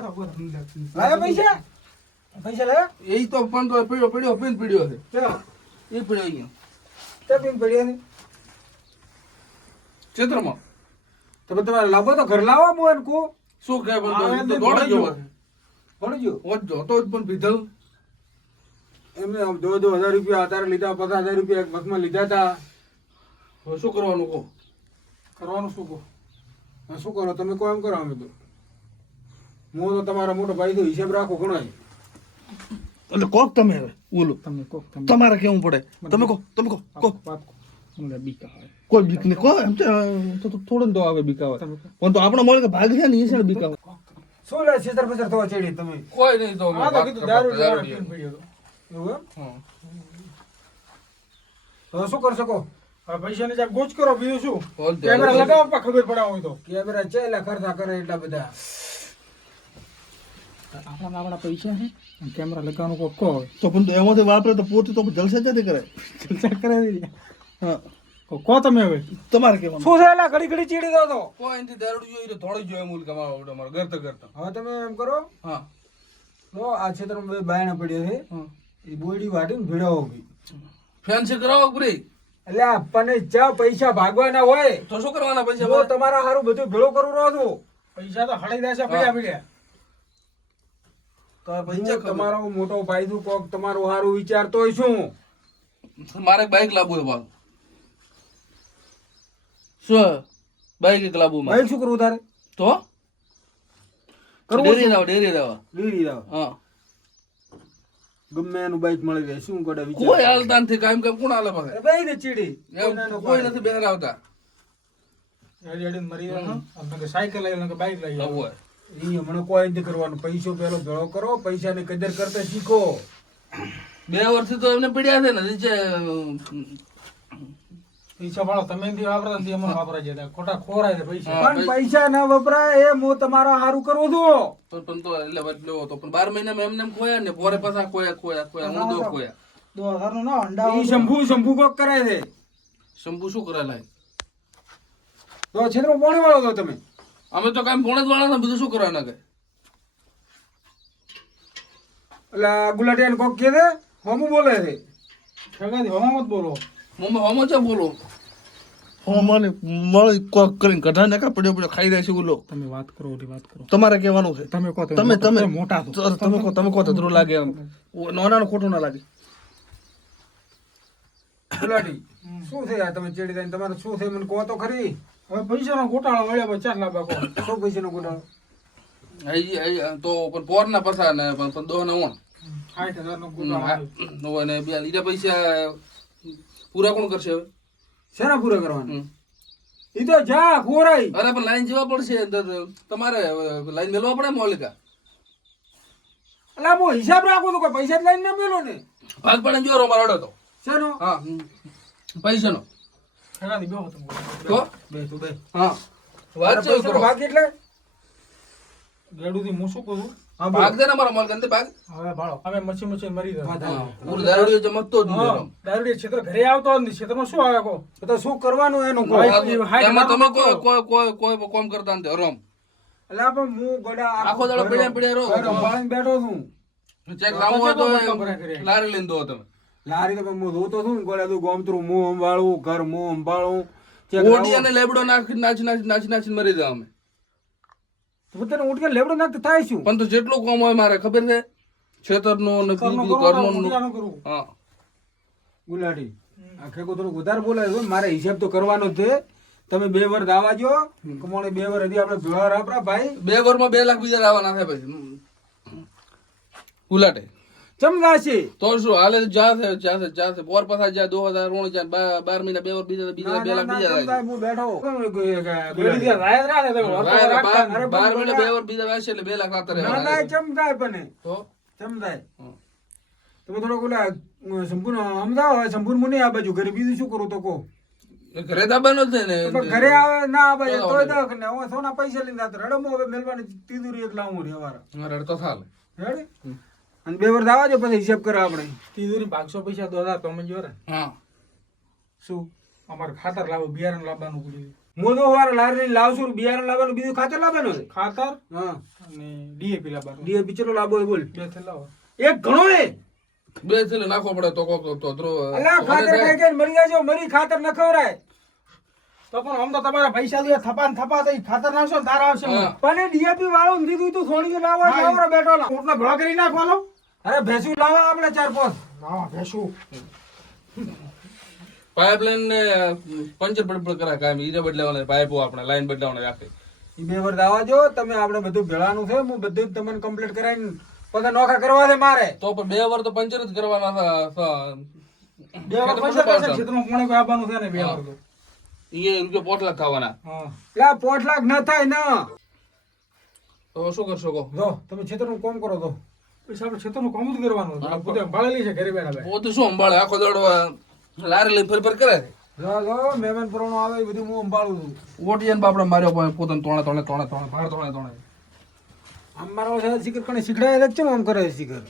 લાયા પૈસા? પૈસા લાયા? એ તો પણ તો પીડ્યો પીડ્યો પીન પીડ્યો છે. એ પીડ્યો અહીંયા. તે પીને પડ્યા છે. ક્ષેત્રમાં તમે તમારે લાવો તો ઘર લાવો મોન કો. શું કહે પણ તો દોડે. જો તો જ પણ પીધલ એમને આમ દો દો હજાર રૂપિયા અત્યારે લીધા પચાસ હજાર રૂપિયા એક વખતમાં લીધા હતા શું કરવાનું કહો? કરવાનું શું કહો? શું કરો? તમે કોઈ એમ કરો અમે તો. હું તો તમારો મોટો ભાઈ તો હિસાબ રાખો ગણાય એટલે કોક તમે હવે બોલો. તમે કોક તમારે કેવું પડે? તમે કહો તમે કહો કહો. કહો. મને કોઈ બીક ને કહો એમ તો થોડો તો આવે બીક આવે. પણ તો આપણો મળે કે ભાગ છે ને એ છે ને બીક શું લે છેતર પછર થવા ચડી તમે? કોઈ નહીં તો આ તો કીધું દારૂ દારૂ પીન પડ્યો. એવું હા. હવે શું કરી શકો પૈસા ની જ્યાં ગોચ કરો બીજું શું? કેમેરા લગાવો ખબર પડે હોય તો. કેમેરા ચેલા ખર્ચા કરે એટલા બધા. આપણા આપણા પૈસા છે. કેમેરા લગાવવાનું કોઈ કહો તો પણ એમાંથી વાપરે તો પોતે તો જલસા જ કરે જલસા કરે હા. કહો તમે હવે તમારે કેવાનું શું છે એલા? ઘડી ઘડી ચીડી દો તો. કોઈ એનથી દારૂ જોઈએ તો થોડી જોઈએ મૂલ કમાવો તમારો કરતા કરતા હવે તમે એમ કરો. હા. તો આ ક્ષેત્રમાં બે બાયણા પડ્યા છે. એ બોયડી વાટીને ભીડાવો બી ફેન્સી કરાવો પૂરી એટલે આપણને ચા પૈસા ભાગવાના હોય તો શું કરવાના પૈસા તમારા સારું બધું ભેળો કરું રહો છું. પૈસા તો હળી દેશે પૈસા પડ્યા તો ખબર. તમારો મોટો ફાયદો કોક તમારું હારું વિચારતો હોય શું મારે બાઈક લાવવું છે પાછું શું બાઈક એક લાવવું મારે. શું કરવું તારે? તો? કરવું ડેરી રાવ ડેરી રાવ. ડેરી રાવ. હા. ગમે એનું બાઈક મળી જાય શું કરે કોઈ વિચાર હાલતા નથી કાયમ કામ કોણ હાલે પાસે બાઈક ભાઈ ને ચીડી. કોઈ નથી બેર આવતા મરી ગયો સાયકલ લઈ બાઈક લઈ લાવવું હોય. ઈ હમણાં કોઈ નથી કરવાનું? પૈસો પેલો ભેળો કરો પૈસાની કદર કરતા શીખો. બે વર્ષથી તો એમને પીડ્યા છે ને પૈસા વાળો તમે એનથી વાપરો ને તે અમને વાપરાય છે. ખોટા ખોરાય છે પૈસા. પણ પૈસા ના વપરાય એ હું તમારા હારું કરું છું. પણ પણ તો એટલે તો પણ બાર મહિનામાં એમને એમ ખોયા ને પોરે પાછા ખોયા ખોયા ખોયા હું દો ખોયા. દો હજારનું ના અંડા ઈ શંભુ શંભુ કોક કરાય છે. શંભુ શું કરાય લાય? તો ક્ષેત્રમાં પોણી વાળો છો તમે? અમે તો કાંઈ પોણે જ વાળા ને બીજું શું કરવાના કે એટલે ગુલાટિયાને કોક કે છે હમુ બોલે છે. ઠગાથી હવામાં જ બોલો. મમ્મી હોમો છે બોલો? હોમાને મળી કોક કરીને કઢા નાખા પડ્યો પડ્યો ખાઈ રહ્યા છે બોલો તમે વાત કરો ઓલી વાત કરો. તમારે કહેવાનું છે. તમે કહો તમે તમે મોટા તમે કહો તમે કહો તો લાગે એમ. નાના ખોટું ના લાગે. ગુલાટી શું છે આ તમે ચેડી થઈને તમારે શું છે? મને કહો તો ખરી. હવે પૈસાનો ગોટાળો વળ્યા પછી ચાર લાખ શું પૈસાનો ગોટાળો? તો પણ પોર ના પસા ને પણ દોહ ના ઓણ. સાઠ હજારનો હમ, ગોટાળો. નો ને બે લીધા પૈસા પૂરા કોણ કરશે હવે? શેના પૂરા કરવાના. ઈ તો જા ખોરાઈ. અરે પણ લાઈન જવા પડશે તમારે લાઈન મેળવા પડે મોલિકા એટલે હું હિસાબ રાખો તો કોઈ પૈસા જ લાઈન ના મેલો ને. ભાગ પડે જો મારો અડો તો. શેનો? હા પૈસાનો. ઠગાથી બેહો તમે તો? બે તું બે. હા. વાત છે કરો ભાગ એટલે? ગેડુથી હું શું કહું હા ભાગ દે ને મારા માલ ગંદે ભાગ. હવે ભાળો. અમે મચી મચી મરી જાય. પૂરું દારૂડિયો ચમકતો જ નહીં દારૂડિયો દારૂડી ક્ષેત્ર ઘરે આવતો જ નહીં. ક્ષેત્રમાં શું આવે કો તો શું કરવાનું એનું એટલે એમાં તમે કોઈ કોઈ કોઈ કોઈ કોમ કરતા નથી હરોમ. આપણે હું ગોડા આખો દાડો પડ્યા પડ્યા રહો. પાણી બેઠો છું. ચેક હોય તો કરે? લારી લઈને દો તમે. લારી તો હું જોતો છું ને ગોમ તું ગોમતરું મું ઘર મું ચેક ઓડી અને લેબડો નાખી નાચી નાચી નાચી નાચી મરી જાય અમે. તો તને ઉઠ કે લેબડો નાખ થાય શું? પણ તો જેટલું કોમ હોય મારે ખબર છે? ખેતરનો ને ઘરનો. હા. ગુલાટી આ ખેકો થોડું વધારે બોલાય છે મારે હિસાબ તો કરવાનો છે. તમે બે વર દાવા જો કમોણે બે વર હજી આપણે ભેળા આપણા ભાઈ. બે વરમાં બે લાખ બીજા દાવા થાય પછી. હમ. છે તો શું હાલે તો જા છે જા છે જા દો હજાર રોણ જા બાર બાર મહિના બે બીજા બીજા બે લાખ બીજા થાય હું બેઠો બાર બાર મહિના બે વર બીજા વાંચશે એટલે બે લાખ ના છે. ચમદાય પણ તો? ચમદાય. તમે થોડો ઓલા સંપૂર્ણ અમદાવાદ સંપૂર્ણ મુનિ આ બાજુ ઘરે બીજું શું કરો તો કહો. ઘરે દાબાનો જ છે ને. ઘરે આવે ના આવે તો દખ ને હું સોના પૈસા લઈને રડમો હવે મેલવાની તીધું એક લાવું રે વારા મારે તો ચાલે રેડી અને બે વર દાવા જો પછી હિસાબ કરો આપણે. તીજોરી પાંચસો પૈસા દો હજાર તમે જો હા. શું? અમારે ખાતર લાવો બિયારણ લાવવાનું પડ્યું હું તો વાર લારી લાવશું ને બિયારણ લાવવાનું બીજું ખાતર લાવવાનું છે? ખાતર? હા. અને ડીએપી લાવવાનું. ડીએપી ચલો લાવો એ બોલ. બે થેલા લાવો એક ઘણો એ. બે થેલે નાખવો પડે તો કોક તો ધ્રો અલા ખાતર કઈ કઈ મરી જાજો મરી ખાતર ન ખવરાય. તો પણ આમ તો તમારા પૈસા દે થપાન થપા તો ખાતર નાખશો તારા આવશે. પણ ડીએપી વાળું દીધું તું થોડી લાવવા આવરો બેઠો ઊંટનો ભેળો કરી નાખવાનો. અરે ભેંસું લાવવા આપણે ચાર પાંચ. હા ભેંસું. પાઇપલાઈન ને પંચર બડબડ કરા કામ ઈરે બદલાવાના પાઇપો આપણે લાઈન બદલાવાના રાખે. ઈ બે વર્ષ દાવા જો તમે આપણે બધું ભેળાનું છે હું બધું જ તમને કમ્પ્લીટ કરાવીને પછી નોખા કરવા છે મારે. તો પણ બે વર્ષ તો પંચર જ કરવાના હતા બે વર્ષ પંચર પૈસા ક્ષેત્રમાં પોણે કોઈ આપવાનું છે ને બે વાર ઈ રૂપિયા પોટ લાખ થવાના. હા. એટલે ન થાય ને. તો શું કરશો કહો? જો તમે ખેતરનું કામ કરો તો. પૈસા આપણે ક્ષેત્રનું કામ જ કરવાનું. છે. પોતે ભાળેલી છે ઘરે બેઠા બેઠા. પોતે શું સંભાળે? આખો દાડો લારી લઈને ફરી ફરી કરે છે? જો જો મહેમાન પરણો આવે એ બધું હું સંભાળું છું. બાપડા માર્યો પણ પોતાને તોણે તોણે તોણે તોણે ભાર તોણે તોણે. આમ મારો છે શીખર કણે શીખડાય છે કેમ આમ કરે છે શીખર?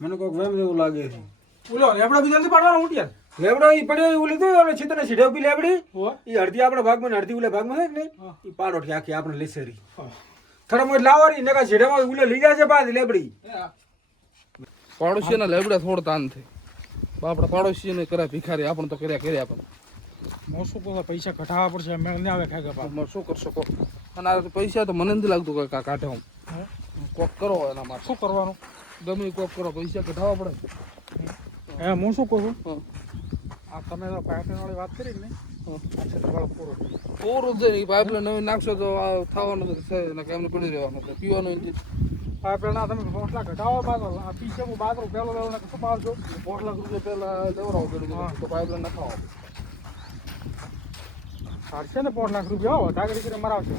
મને કોઈક વેમ જેવું લાગે છે. ઓલો લેબડા બીજા નથી પાડવાનો ઊંટિયા લેબડો ઈ પડ્યો એવું લીધું આપણે છેતરને સીધે ઊભી લેબડી. હોવે. અડધી આપણા ભાગમાં ને અડધી ઉલે ભાગમાં છે હા. પાડોઠી આખી આપણે લેસરી. થોડા મોટ લાવવાની નકા સીધેમાં ઉલે લઈ જાય છે બાદ લેબડી. પાડોશીના લેબડા થોડ તાન થઈ બાપડા પાડોશીને કર્યા ભિખારી આપણે તો કર્યા કર્યા પણ. મોસું શું પૈસા કઢાવવા પડશે મેળ નહીં આવે ગપા આમાં શું કરશો કહો? અને આ પૈસા તો મને નથી લાગતું કે કાઢે હું? કોક કરો એના માટે. શું કરવાનું? ગમે કોક કરો પૈસા કઢાવવા પડે. હે હું શું કહું? આ તમે તો પાઇપલાઇન વાત કરી ને. પૂરો પૂરું જ નહીં પાઇપલાઇન નવી નાખશો તો થવાનું છે પડી રહેવાનું એટલે પીવાનું પાઇપલાઇન તમે પોટલા ઘટાવો બાદલ આ પીછે હું બાદલ પહેલો લેવો ને શું પાવશો પાંચ લાખ રૂપિયા પહેલા લેવડાવો હા. તો પાઇપલાઇન નખાવો સાડશે ને પાંચ લાખ રૂપિયા આવો ધાગડી કરીને મરાવશે.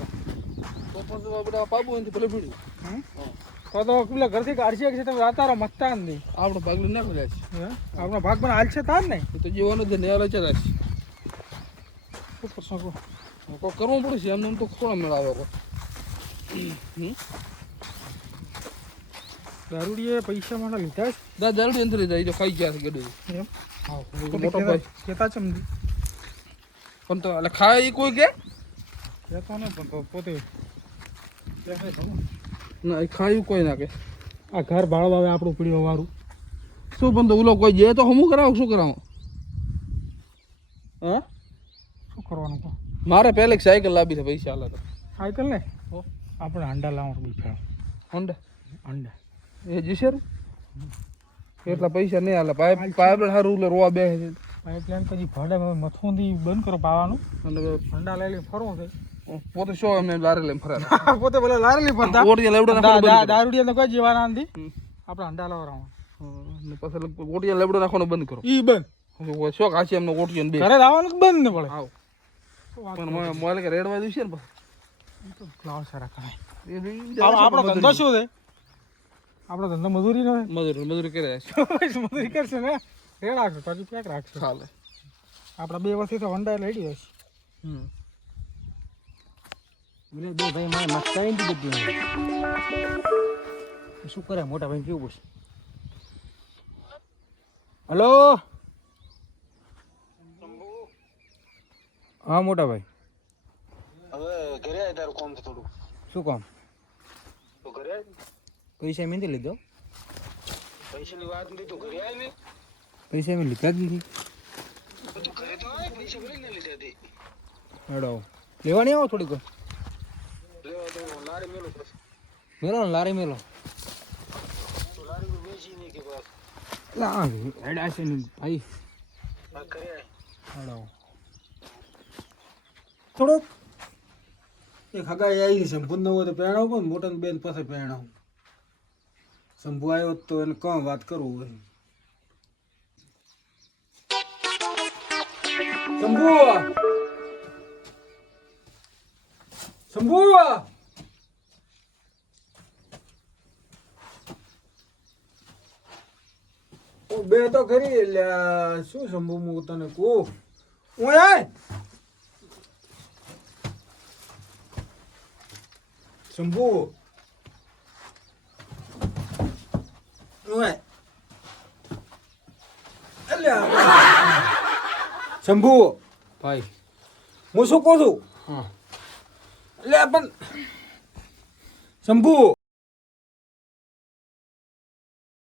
તો પછી બધા પાબુ એનાથી ભલે પીડ્યું તો તો પેલા ઘરથી કાઢશે કે તમે રાતારો મતતા જ નહીં. આપણે પાગલી નાખી રહ્યા છે? આપણો ભાગ પણ હાલશે તાર ને? તો જીવવાનું છે નેલા છે રાશી શું કરશો કહો કરવો પડશે એમને એમ તો થોડા મેળાવે દારૂડીએ પૈસા મારા લીધા દા દારૂડી અંદર જાય જો ખાઈ ગયા છે ગડું. એમ? મોટો ભાઈ. કેતા છે પણ તો એટલે ખાય એ કોઈ કે? કેતો ને પણ પોતે ના એ ખાયું કોઈ ના કે. આ ઘર ભાડો આવે આપણું પીડ્યો વારું શું પણ તો ઓલો કોઈ જે તો હમું કરાવો શું કરાવો? હા? કરવાનું કહો. મારે પહેલે સાયકલ લાવી છે પૈસા આલા તો. સાયકલ ને? આપણે અંડા લાવવાનું બીજા હોન્ડા અંડા? એ જીશે? એટલા પૈસા નહીં આલે. પાઇપ પાઇપ સારું એટલે રોવા બે છે. પાઇપલાઇન પછી ભાડે મથુંથી બંધ કરો પાવાનું. અને અંડા લઈ લઈને ફરવું છે. પોતે શો એમને લારે લઈને ફરે? પોતે ભલે લારેલી ફરતા. ઓડિયા લેવડો બંધ દારૂડિયા તો કોઈ જીવાના નથી. આપણે અંડા લાવવાનું પછી ઓટિયા લેબડો નાખવાનું બંધ કરો. ઈ બંધ. શોખ આછી એમને ઓટિયા બે. ઘરે લાવવાનું બંધ ને પડે? આવ. પણ મોય કે રેડવા દિવસે ને? લાવ સારા કરાય આપણો ધંધો શું છે? આપણો ધંધો મજૂરી નો મજૂરી મજૂરી કરે મજૂરી કરશે ને? રેડ રાખશો હજી પેક રાખશે ચાલે. આપણા બે વર્ષથી તો વંડા રેડી હશે હમ. બે ભાઈ મારે નથી બધી શું કરે મોટા ભાઈ કેવું પૂછે હલો? હા મોટા ભાઈ. હવે ઘરે આય તારું કોમ થોડું શું કામ? તો ઘરે આય પૈસા મેં લીધો? પૈસાની વાત નથી તો ઘરે આવી પૈસા મેં લીધા જ નથી. તો તું ઘરે તો આવે પૈસા ભરી ને લીધા તે હેડો લેવા નહીં આવો થોડીક લેવા તો લારી મેલો મેલો ને લારી મેલો. લારી પર બેસી નહીં કે બસ. લા હેડા છે ને ભાઈ. આ ઘરે આય. હેડો થોડોક. એક હગાઈ આવી શંભુ ન તો પહેણાવ પણ મોટા બેન પાસે પહેણાવ. શંભુ આવ્યો તો એને કાં વાત કરું હોય. શંભુ! શંભુ! બે તો ખરી, એટલે શું શંભુ, હું તને કહું? હું આય? શંભુ શંભુ ભાઈ હું શું કહું છું એટલે પણ શંભુ